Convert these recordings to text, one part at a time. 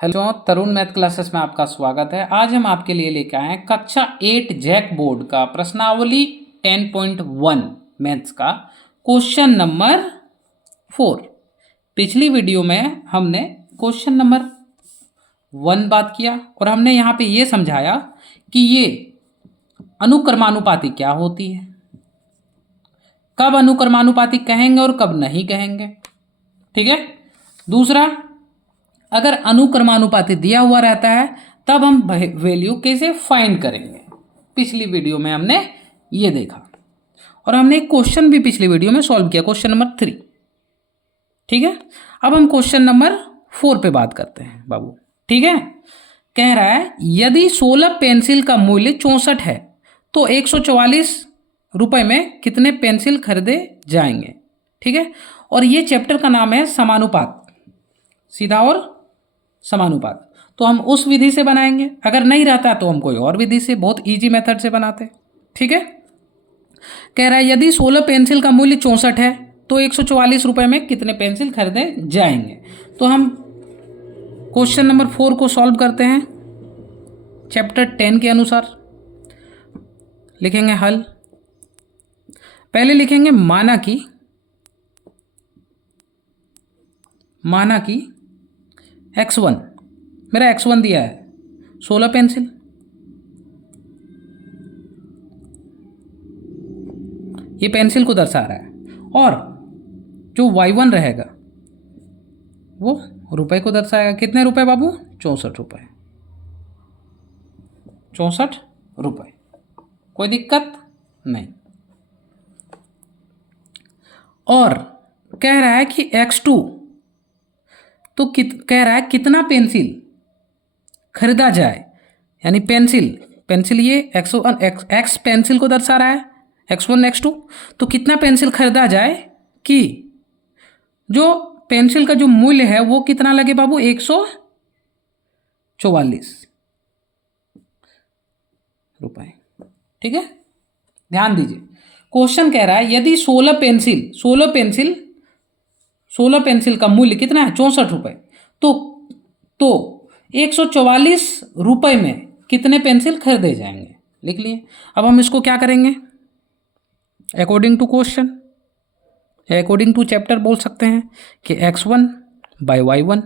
Hello, तरुण math classes में आपका स्वागत है। आज हम आपके लिए लेकर आए हैं कक्षा 8 जैक बोर्ड का प्रश्नावली 10.1 मैथ्स का क्वेश्चन नंबर 4। पिछली वीडियो में हमने क्वेश्चन नंबर 1 बात किया और हमने यहाँ पे ये समझाया कि ये अनुक्रमानुपाती क्या होती है, कब अनुक्रमानुपाती कहेंगे और कब नहीं कहेंगे। ठीक है। दूसरा, अगर अनुक्रमानुपाती दिया हुआ रहता है तब हम वैल्यू कैसे फाइंड करेंगे। पिछली वीडियो में हमने ये देखा और हमने एक क्वेश्चन भी पिछली वीडियो में सॉल्व किया, क्वेश्चन नंबर 3। ठीक है। अब हम क्वेश्चन नंबर 4 पे बात करते हैं बाबू। ठीक है। कह रहा है यदि 16 पेंसिल का मूल्य 64 है तो 144 रुपए में कितने पेंसिल खरीदे जाएंगे। ठीक है। और ये चैप्टर का नाम है समानुपात, सीधा और समानुपात। तो हम उस विधि से बनाएंगे, अगर नहीं रहता तो हम कोई और विधि से, बहुत इजी मेथड से बनाते। ठीक है। कह रहा है यदि 16 पेंसिल का मूल्य 64 है तो 144 रुपए में कितने पेंसिल खरीदे जाएंगे। तो हम क्वेश्चन नंबर 4 को सॉल्व करते हैं चैप्टर 10 के अनुसार। लिखेंगे हल। पहले लिखेंगे माना कि x1, मेरा x1 दिया है 16 पेंसिल, ये पेंसिल को दर्शा रहा है, और जो y1 रहेगा वो रुपए को दर्शाएगा। कितने रुपए बाबू? 64 रुपए। 64 रुपए, कोई दिक्कत नहीं। और कह रहा है कि x2 तो कह रहा है कितना पेंसिल खरीदा जाए, यानी पेंसिल ये एक्स पेंसिल को दर्शा रहा है, x1 x2, तो कितना पेंसिल खरीदा जाए कि जो पेंसिल का जो मूल्य है वो कितना लगे बाबू? 144 रुपए। ठीक है। ध्यान दीजिए, क्वेश्चन कह रहा है यदि 16 पेंसिल का मूल्य कितना है? 64 रुपए। तो 144 रुपए में कितने पेंसिल खरीदे जाएंगे, लिख लिए। अब हम इसको क्या करेंगे? According to question, according to chapter बोल सकते हैं कि x1 बाय y1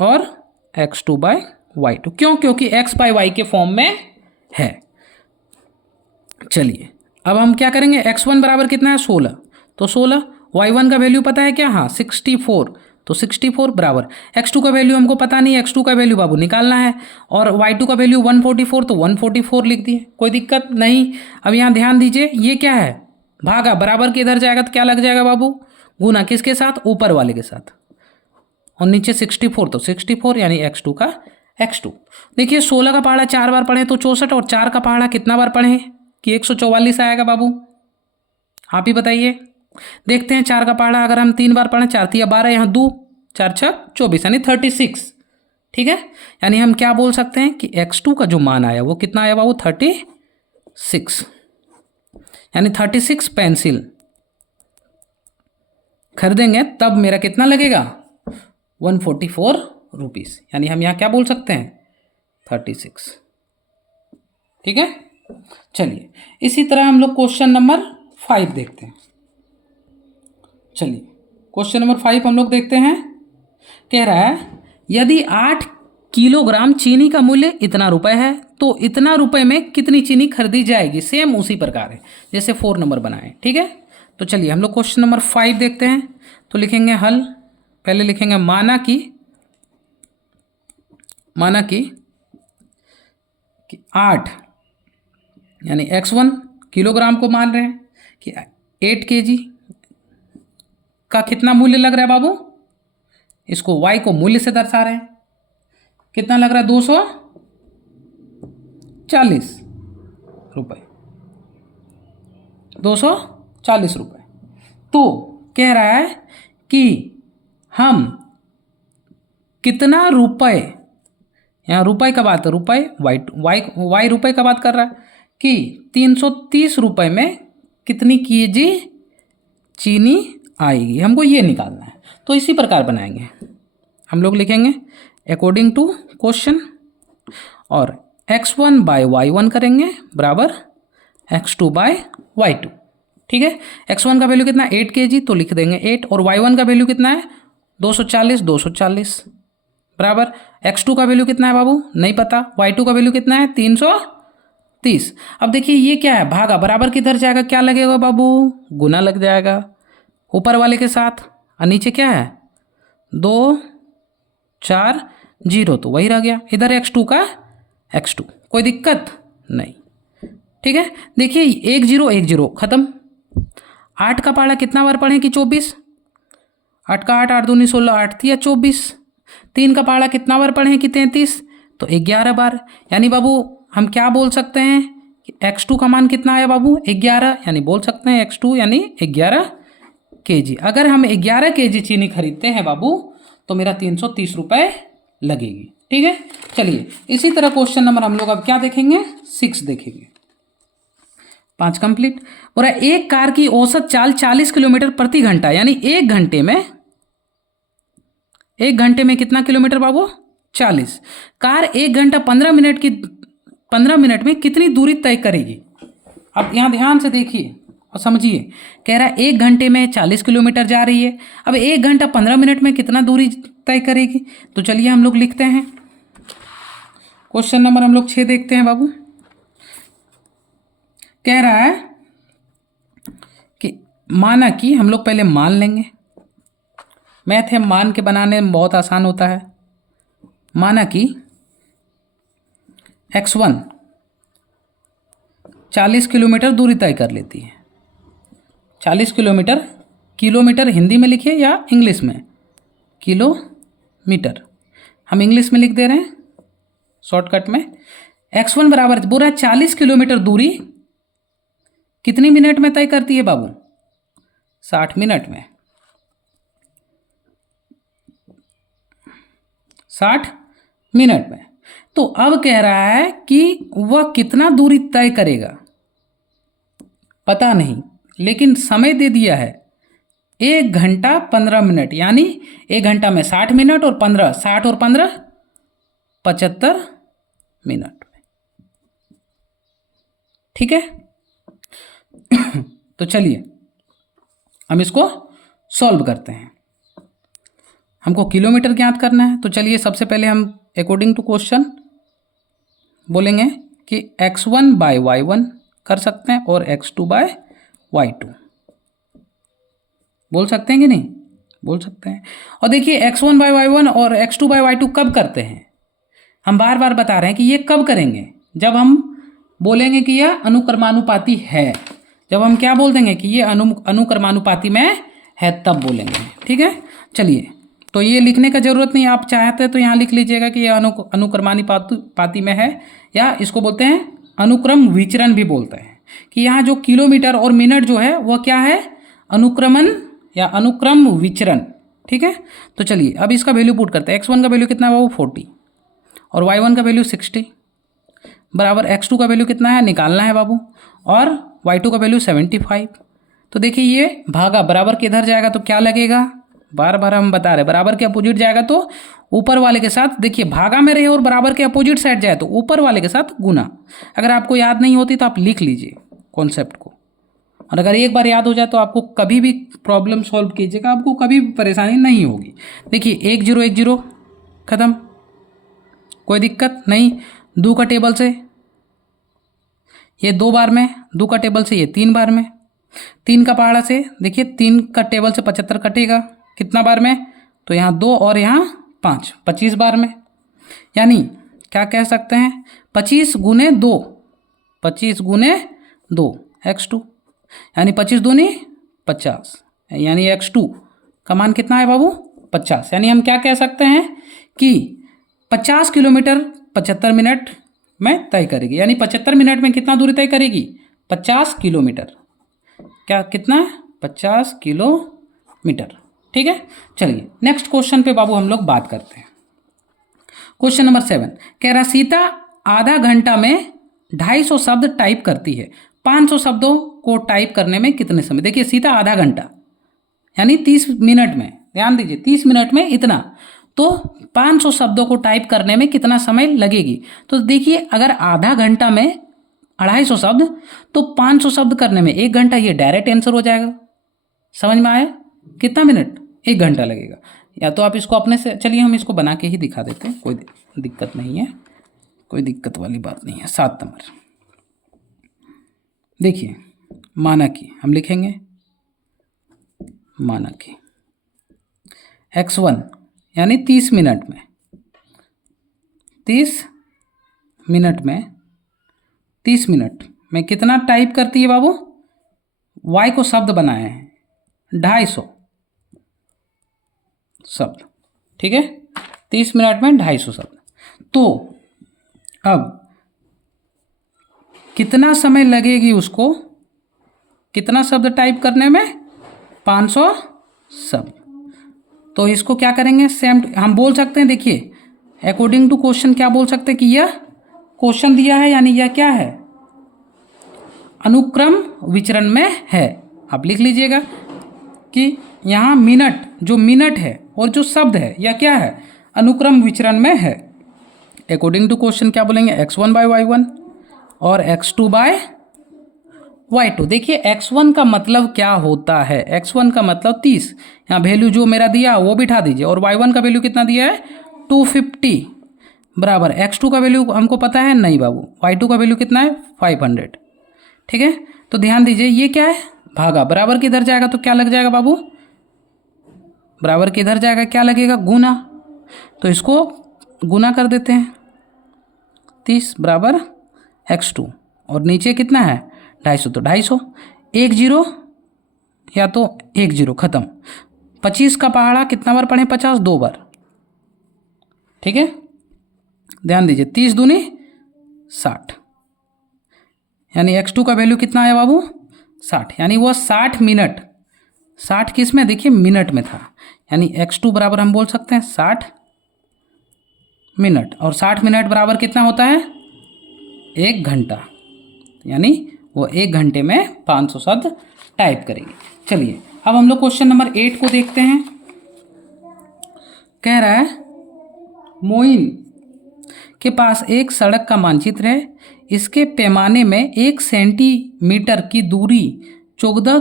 और x2 बाय y2। क्यों? क्योंकि x बाय y के फॉर्म में है। चलिए अब हम क्या करेंगे? x1 बराबर कितना है? 16, तो 16। y1 का वैल्यू पता है क्या? हाँ 64, तो 64 बराबर x2 का वैल्यू हमको पता नहीं है, x2 का वैल्यू बाबू निकालना है, और y2 का वैल्यू 144, तो 144 लिख दिए, कोई दिक्कत नहीं। अब यहाँ ध्यान दीजिए, ये क्या है? भागा। बराबर के इधर जाएगा तो क्या लग जाएगा बाबू? गुना। किसके साथ? ऊपर वाले के साथ। और नीचे 64, तो 64 यानी x2 का x2। देखिए 16 का पहाड़ा 4 बार पढ़े तो 64, और 4 का पहाड़ा कितना बार पढ़े कि 144 आएगा बाबू? आप ही बताइए। देखते हैं 4 का पहाड़ा अगर हम 3 बार पढ़ें, 4 3 12, यहाँ 2 4 6 24 यानी 36। ठीक है। यानी हम क्या बोल सकते हैं कि x2 का जो मान आया वो कितना आया बाबू? 36, यानी 36 पेंसिल खरीदेंगे तब मेरा कितना लगेगा? 144 रुपीज़। यानी हम यहाँ क्या बोल सकते हैं? 36। ठीक है। चलिए इसी तरह हम लोग क्वेश्चन नंबर 5 देखते हैं। चलिए क्वेश्चन नंबर 5 हम लोग देखते हैं। कह रहा है यदि 8 किलोग्राम चीनी का मूल्य इतना रुपए है तो इतना रुपए में कितनी चीनी खरीदी जाएगी। सेम उसी प्रकार है जैसे 4 नंबर बनाए। ठीक है। तो चलिए हम लोग क्वेश्चन नंबर 5 देखते हैं। तो लिखेंगे हल। पहले लिखेंगे माना कि 8 यानी x1 किलोग्राम को मान रहे हैं कि 8 kg का कितना मूल्य लग रहा है बाबू? इसको y को मूल्य से दर्शा रहे हैं। कितना लग रहा है? 240 रुपए। 240 रुपए। तो कह रहा है कि हम कितना रुपए, यहाँ रुपए का बात है, रुपए y रुपए का बात कर रहा है कि 330 रुपए में कितनी केजी चीनी आएगी, हमको ये निकालना है। तो इसी प्रकार बनाएंगे। हम लोग लिखेंगे अकॉर्डिंग टू क्वेश्चन, और x1 बाय y1 करेंगे बराबर x2 बाय y2। ठीक है, x1 का वैल्यू कितना 8 kg तो लिख देंगे 8, और y1 का वैल्यू कितना है 240 बराबर x2 का वैल्यू कितना है बाबू नहीं पता, y2 का वैल्यू कितना है 330। अब देखिए ये क्या है भागा, बराबर किधर जाएगा, क्या लगेगा बाबू गुना लग जाएगा ऊपर वाले के साथ, और नीचे क्या है 2 4 0 तो वही रह गया, इधर x2 का x2, कोई दिक्कत नहीं। ठीक है, देखिए 1 0 1 0 खत्म। 8 का पहाड़ा कितना बार पढ़ें कि 24, 8 का 8 8 दूनी 16 8 थी 24। 3 का पहाड़ा कितना बार पढ़ें कि 33 तो 11 बार, यानी बाबू हम क्या बोल सकते हैं कि x2 का मान कितना आया बाबू 11, यानी बोल सकते हैं x2 यानी 11 kg। अगर हम 11 kg चीनी खरीदते हैं बाबू तो मेरा 330 रुपये लगेगी। ठीक है, चलिए इसी तरह क्वेश्चन नंबर हम लोग अब क्या देखेंगे 6 देखेंगे। 5 कंप्लीट। और एक कार की औसत चाल 40 किलोमीटर प्रति घंटा, यानी एक घंटे में कितना किलोमीटर बाबू 40। कार 1 घंटा 15 मिनट में कितनी दूरी तय करेगी। अब यहाँ ध्यान से देखिए और समझिए, कह रहा है 1 घंटे में 40 किलोमीटर जा रही है, अब 1 घंटा 15 मिनट में कितना दूरी तय करेगी। तो चलिए हम लोग लिखते हैं, क्वेश्चन नंबर हम लोग 6 देखते हैं बाबू। कह रहा है कि माना कि, हम लोग पहले मान लेंगे, मैथ है मान के बनाने में बहुत आसान होता है। माना कि x1 40 किलोमीटर दूरी तय कर लेती है। 40 किलोमीटर, किलोमीटर हिंदी में लिखिए या इंग्लिश में, किलोमीटर हम इंग्लिश में लिख दे रहे हैं शॉर्टकट में। x1 बराबर बोल रहा है 40 किलोमीटर दूरी कितनी मिनट में तय करती है बाबू 60 मिनट में, 60 मिनट में। तो अब कह रहा है कि वह कितना दूरी तय करेगा पता नहीं, लेकिन समय दे दिया है 1 घंटा 15 मिनट, यानी 1 घंटा में 60 मिनट और 15 60 और 15 75 मिनट। ठीक है तो चलिए हम इसको सॉल्व करते हैं। हमको किलोमीटर ज्ञात करना है, तो चलिए सबसे पहले हम अकॉर्डिंग टू क्वेश्चन बोलेंगे कि x1 बाय y1 कर सकते हैं और x2 बाय y2 बोल सकते हैं कि नहीं, बोल सकते हैं। और देखिए x1 बाय y1 और x2 बाय y2 कब करते हैं, हम बार बार बता रहे हैं कि ये कब करेंगे, जब हम बोलेंगे कि यह अनुक्रमानुपाती है। जब हम क्या बोल देंगे कि ये अनुक्रमानुपाती में है तब बोलेंगे। ठीक है, चलिए तो ये लिखने का ज़रूरत नहीं, आप चाहते तो यहाँ लिख लीजिएगा कि यह अनुक्रमानुपाती में है, या इसको बोलते हैं अनुक्रम विचरण भी बोलते हैं, कि यहाँ जो किलोमीटर और मिनट जो है वह क्या है अनुक्रमण या अनुक्रम विचरण। ठीक है, तो चलिए अब इसका वैल्यू पुट करते हैं। x1 का वैल्यू कितना है वो 40 और y1 का वैल्यू 60 बराबर x2 का वैल्यू कितना है निकालना है बाबू, और y2 का वैल्यू 75। तो देखिए ये भागा बराबर के इधर जाएगा तो क्या लगेगा, बार बार हम बता रहे बराबर के अपोजिट जाएगा तो ऊपर वाले के साथ, देखिए भागा में रहे और बराबर के अपोजिट साइड जाए तो ऊपर वाले के साथ गुना। अगर आपको याद नहीं होती तो आप लिख लीजिए कॉन्सेप्ट को, और अगर एक बार याद हो जाए तो आपको कभी भी प्रॉब्लम सॉल्व कीजिएगा, आपको कभी भी परेशानी नहीं होगी। देखिए 1 0 1 0 खत्म, कोई दिक्कत नहीं। 2 का टेबल से ये 2 बार में, 2 का टेबल से ये 3 बार में, 3 का पहाड़ा से देखिए 3 का टेबल से 75 कटेगा कितना बार में, तो यहाँ 2 और यहाँ 5 25 बार में। यानी क्या कह सकते हैं 25 गुने 2, 25 गुने 2 x2, यानी 25 दूनी 50, यानी x2 का मान कितना है बाबू 50। यानी हम क्या कह सकते हैं कि 50 किलोमीटर 75 मिनट में तय करेगी, यानी 75 मिनट में कितना दूरी तय करेगी 50 किलोमीटर, क्या कितना 50 किलोमीटर। ठीक है, चलिए नेक्स्ट क्वेश्चन पे बाबू हम लोग बात करते हैं। क्वेश्चन नंबर 7 कह रहा सीता आधा घंटा में 250 शब्द टाइप करती है, 500 शब्दों को टाइप करने में कितने समय। देखिए सीता आधा घंटा यानी 30 मिनट में, ध्यान दीजिए 30 मिनट में इतना, तो 500 शब्दों को टाइप करने में कितना समय लगेगी। तो देखिए अगर आधा घंटा में 250 शब्द तो 500 शब्द करने में 1 घंटा, ये डायरेक्ट आंसर हो जाएगा। समझ में आया? कितना मिनट? 1 घंटा लगेगा। या तो आप इसको अपने से, चलिए हम इसको बना के ही दिखा देते हैं, कोई दिक्कत नहीं है, कोई दिक्कत वाली बात नहीं है। 7 नंबर देखिए, माना कि हम लिखेंगे माना कि x1 यानी 30 मिनट में 30 मिनट में कितना टाइप करती है बाबू? y को शब्द बनाए हैं 250 शब्द, ठीक है। 30 मिनट में 250 शब्द। तो अब कितना समय लगेगी उसको, कितना शब्द टाइप करने में? 500 शब्द। तो इसको क्या करेंगे? सेम हम बोल सकते हैं, देखिए अकॉर्डिंग टू क्वेश्चन क्या बोल सकते हैं कि यह क्वेश्चन दिया है, यानी यह क्या है? अनुक्रम विचरण में है। आप लिख लीजिएगा कि यहाँ मिनट, जो मिनट है और जो शब्द है यह क्या है? अनुक्रम विचरण में है। अकॉर्डिंग टू क्वेश्चन क्या बोलेंगे? x1 बाय y1 और x2 बाय y2। देखिए x1 का मतलब क्या होता है? x1 का मतलब 30, यहाँ वैल्यू जो मेरा दिया वो बिठा दीजिए, और y1 का वैल्यू कितना दिया है? 250 बराबर x2 का वैल्यू हमको पता है नहीं बाबू, y2 का वैल्यू कितना है? 500, ठीक है। तो ध्यान दीजिए ये क्या है? भागा। बराबर किधर जाएगा तो क्या लग जाएगा बाबू? बराबर किधर जाएगा, क्या लगेगा? गुना। तो इसको गुना कर देते हैं, 30 बराबर x2, और नीचे कितना है? 250, तो 250 1 0 या तो 1 0 खत्म। 25 का पहाड़ा कितना बार पढ़े? 50 2 बार, ठीक है। ध्यान दीजिए 30 दूनी 60, यानी x2 का वैल्यू कितना है बाबू? 60, यानी वह 60 मिनट, 60 किस में? देखिए मिनट में था, यानी x2 बराबर हम बोल सकते हैं 60 मिनट, और 60 मिनट बराबर कितना होता है? 1 घंटा, यानी वो 1 घंटे में 500 शब्द टाइप करेंगे। चलिए अब हम लोग क्वेश्चन नंबर 8 को देखते हैं। कह रहा है मोइन के पास एक सड़क का मानचित्र है, इसके पैमाने में 1 सेंटीमीटर की दूरी 14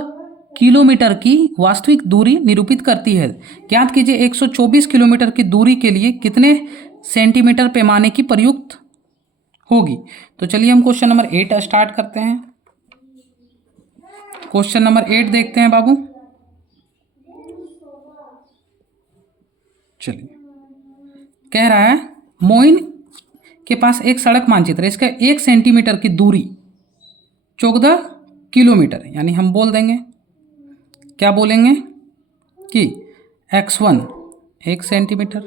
किलोमीटर की वास्तविक दूरी निरूपित करती है। ज्ञात कीजिए 124 किलोमीटर की दूरी के लिए कितने सेंटीमीटर पैमाने की प्रयुक्त होगी। तो चलिए हम क्वेश्चन नंबर 8 स्टार्ट करते हैं। क्वेश्चन नंबर 8 देखते हैं बाबू। चलिए कह रहा है मोइन के पास एक सड़क मानचित्र है, इसका 1 सेंटीमीटर की दूरी 14 किलोमीटर, यानी हम बोल देंगे, क्या बोलेंगे कि x1 1 सेंटीमीटर,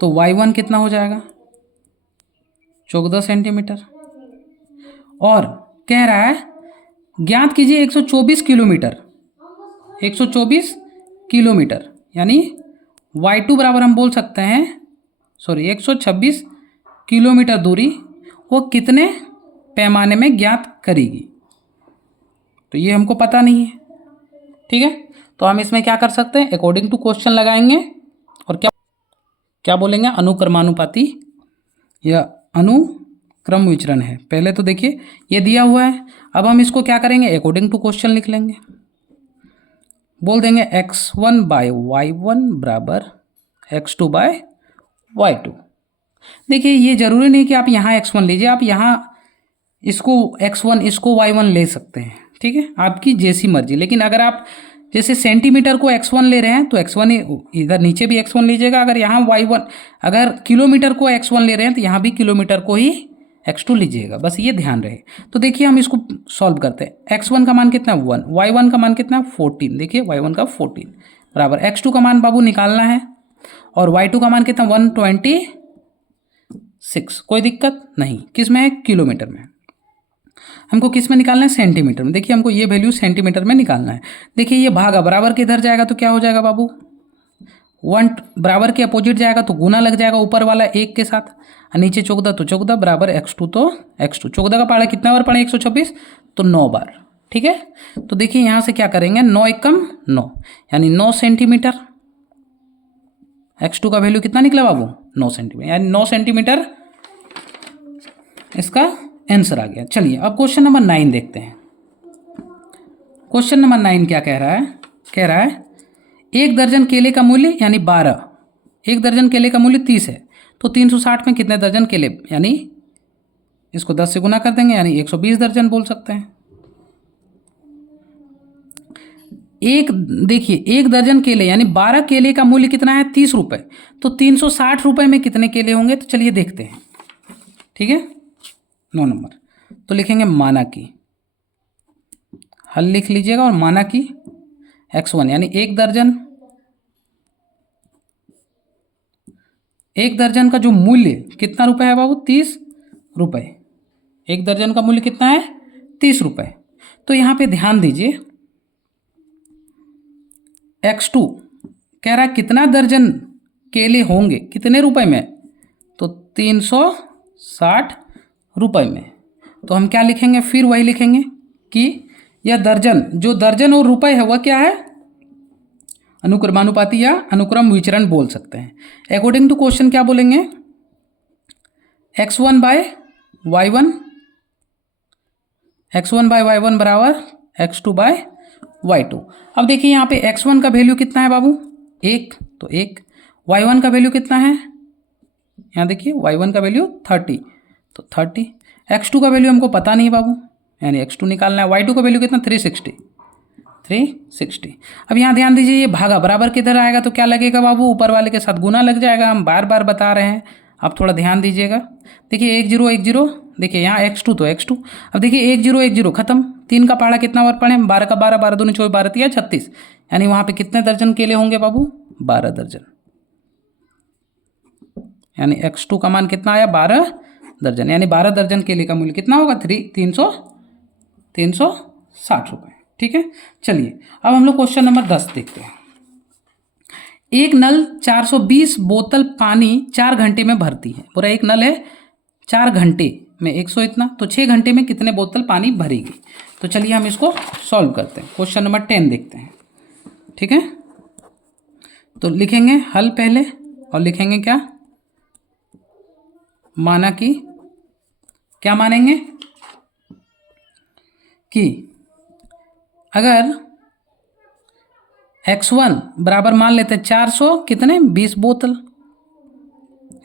तो y1 कितना हो जाएगा? 14 सेंटीमीटर। और कह रहा है ज्ञात कीजिए 124 किलोमीटर, 124 किलोमीटर, यानी y2 बराबर हम बोल सकते हैं, 126 किलोमीटर दूरी वो कितने पैमाने में ज्ञात करेगी। तो ये हमको पता नहीं है, ठीक है। तो हम इसमें क्या कर सकते हैं? अकॉर्डिंग टू क्वेश्चन लगाएंगे और क्या बोलेंगे? अनुक्रमानुपाती या अनुक्रम विचरण है। पहले तो देखिए ये दिया हुआ है, अब हम इसको क्या करेंगे? अकॉर्डिंग टू क्वेश्चन लिख लेंगे। बोल देंगे x1 बाय y1 बराबर x2 बाय y2। देखिए ये जरूरी नहीं कि आप यहाँ x1 लीजिए, आप यहाँ इसको x1 इसको y1 ले सकते हैं, ठीक है, आपकी जैसी मर्जी। लेकिन अगर आप जैसे सेंटीमीटर को x1 ले रहे हैं तो x1 इधर नीचे भी x1 लीजिएगा। अगर यहाँ y1, अगर किलोमीटर को x1 ले रहे हैं तो यहाँ भी किलोमीटर को ही x2 लीजिएगा, बस ये ध्यान रहे। तो देखिए हम इसको सॉल्व करते हैं। x1 का मान कितना है? 1, y1 का मान कितना है? 14। देखिए y1 का 14 बराबर x2 का मान बाबू निकालना है, और y2 का मान कितना? 126। कोई दिक्कत नहीं, किस में है? किलोमीटर में। हमको किस में निकालना है? सेंटीमीटर में। देखिए हमको ये वैल्यू सेंटीमीटर में निकालना है। देखिए ये भागा बराबर के इधर जाएगा तो क्या हो जाएगा बाबू? 1 बराबर के अपोजिट जाएगा तो गुना लग जाएगा ऊपर वाला 1 के साथ, और नीचे 14 तो 14 बराबर x2 तो x2। 14 का पहाड़ा कितना बार पढ़े? 126, तो 9 बार, ठीक है। तो देखिए यहाँ से क्या करेंगे? 9 एकम 9, यानी 9 सेंटीमीटर। x2 का वैल्यू कितना निकला बाबू? 9 सेंटीमीटर, यानी 9 सेंटीमीटर इसका आंसर आ गया। चलिए अब क्वेश्चन नंबर 9 देखते हैं। क्वेश्चन नंबर 9 क्या कह रहा है? कह रहा है 1 दर्जन केले का मूल्य यानी 12, 1 दर्जन केले का मूल्य 30 है, तो 360 में कितने दर्जन केले, यानी इसको 10 से गुना कर देंगे, यानी 120 दर्जन बोल सकते हैं। एक देखिए 1 दर्जन केले यानी 12 केले का मूल्य कितना है? 30 रुपये, तो 360 रुपये में कितने केले होंगे? तो चलिए देखते हैं। ठीक है, 9 नंबर तो लिखेंगे माना की, हल लिख लीजिएगा, और माना की x1 यानी 1 दर्जन का जो मूल्य कितना रुपए है बाबू? 30 रुपये। 1 दर्जन का मूल्य कितना है? 30 रुपये। तो यहाँ पे ध्यान दीजिए, x2 कह रहा है कितना दर्जन केले होंगे कितने रुपए में? तो 360 रुपये में। तो हम क्या लिखेंगे? फिर वही लिखेंगे कि यह दर्जन, जो दर्जन और रुपए है वह क्या है? अनुक्रमानुपाती या अनुक्रम विचरण बोल सकते हैं। अकॉर्डिंग टू क्वेश्चन क्या बोलेंगे? x1 bye y1, x1 bye y1 बराबर x2 बाय y2। अब देखिए यहाँ पे x1 का वैल्यू कितना है बाबू? 1, तो 1। y1 का वैल्यू कितना है? यहाँ देखिए y1 का वैल्यू 30, तो 30। x2 का वैल्यू हमको पता नहीं बाबू, यानी x2 निकालना है। y2 का वैल्यू कितना? 360। अब यहाँ ध्यान दीजिए, ये भागा बराबर किधर आएगा? तो क्या लगेगा बाबू? ऊपर वाले के साथ गुना लग जाएगा। हम बार बार बता रहे हैं, आप थोड़ा ध्यान दीजिएगा। देखिए 1 0 1 0, देखिए यहाँ x2 तो x2। अब देखिए 1 0 1 0 खत्म। 3 का पहाड़ा कितना बार पढ़े? 12 का 12, 12 दूनी 24, 12 तिया 36, यानी वहाँ पे कितने दर्जन केले होंगे बाबू? 12 दर्जन। यानी x2 का मान कितना आया? 12 दर्जन, यानी 12 दर्जन केले का मूल्य कितना होगा? 360 रुपये। ठीक है, चलिए अब हम लोग क्वेश्चन नंबर 10 देखते हैं। एक नल 420 बोतल पानी 4 घंटे में भरती है। पूरा एक नल है, 4 घंटे में 100 इतना, तो 6 घंटे में कितने बोतल पानी भरेगी? तो चलिए हम इसको सॉल्व करते हैं। क्वेश्चन नंबर 10 देखते हैं। ठीक है, तो लिखेंगे हल पहले, और लिखेंगे क्या? माना कि, क्या मानेंगे? कि अगर x1 बराबर मान लेते हैं 400 कितने 20 बोतल,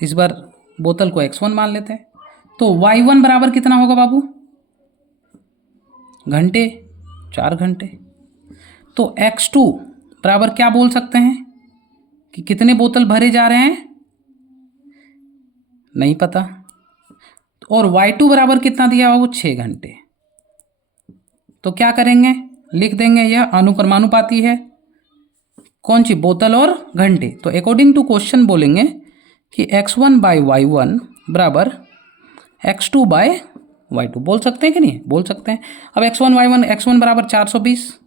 इस बार बोतल को x1 मान लेते हैं, तो y1 बराबर कितना होगा बाबू? घंटे, 4 घंटे। तो x2 बराबर क्या बोल सकते हैं कि कितने बोतल भरे जा रहे हैं? नहीं पता। और y2 बराबर कितना दिया बाबू? 6 घंटे। तो क्या करेंगे? लिख देंगे यह अनुक्रमानुपाती है। कौन सी? बोतल और घंटे। तो अकॉर्डिंग टू क्वेश्चन बोलेंगे कि x1 बाय y1 बराबर x2 बाय y2। बोल सकते हैं कि नहीं? बोल सकते हैं। अब x1 y1, x1 बराबर 420,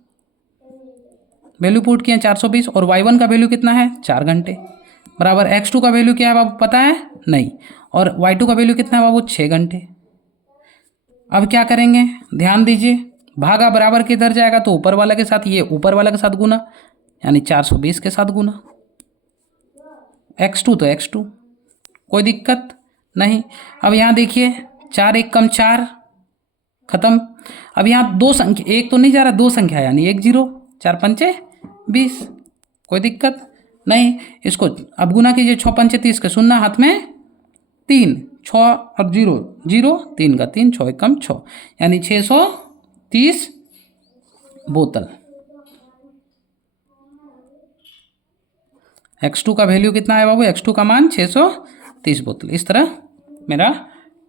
वैल्यू पुट किए 420, और y1 का वैल्यू कितना है? 4 घंटे, बराबर x2 का वैल्यू क्या है बाबू? पता है? नहीं। और y2 का वैल्यू कितना है बाबू? 6 घंटे। अब क्या करेंगे? ध्यान दीजिए, भागा बराबर किधर जाएगा? तो ऊपर वाला के साथ, ये ऊपर वाला के साथ गुना, यानी 420 के साथ गुना। x2 तो x2, कोई दिक्कत नहीं। अब यहाँ देखिए 4 1 कम 4, खत्म। अब यहाँ 2 संख्या, एक तो नहीं जा रहा, 2 संख्या, यानी 1 0, 4 5 20, कोई दिक्कत नहीं। इसको अब गुना कीजिए, 6 5 30 के शून्य हाथ में 3, 6 और 0 0, 3 का 3, 6 1 कम 6, यानी 630 बोतल। x2 का वैल्यू कितना है बाबू? x2 का मान 630 बोतल। इस तरह मेरा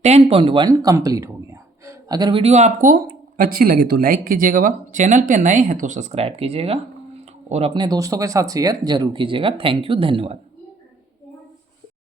10.1 कंप्लीट हो गया। अगर वीडियो आपको अच्छी लगे तो लाइक कीजिएगा, चैनल पे नए हैं तो सब्सक्राइब कीजिएगा, और अपने दोस्तों के साथ शेयर जरूर कीजिएगा। थैंक यू, धन्यवाद।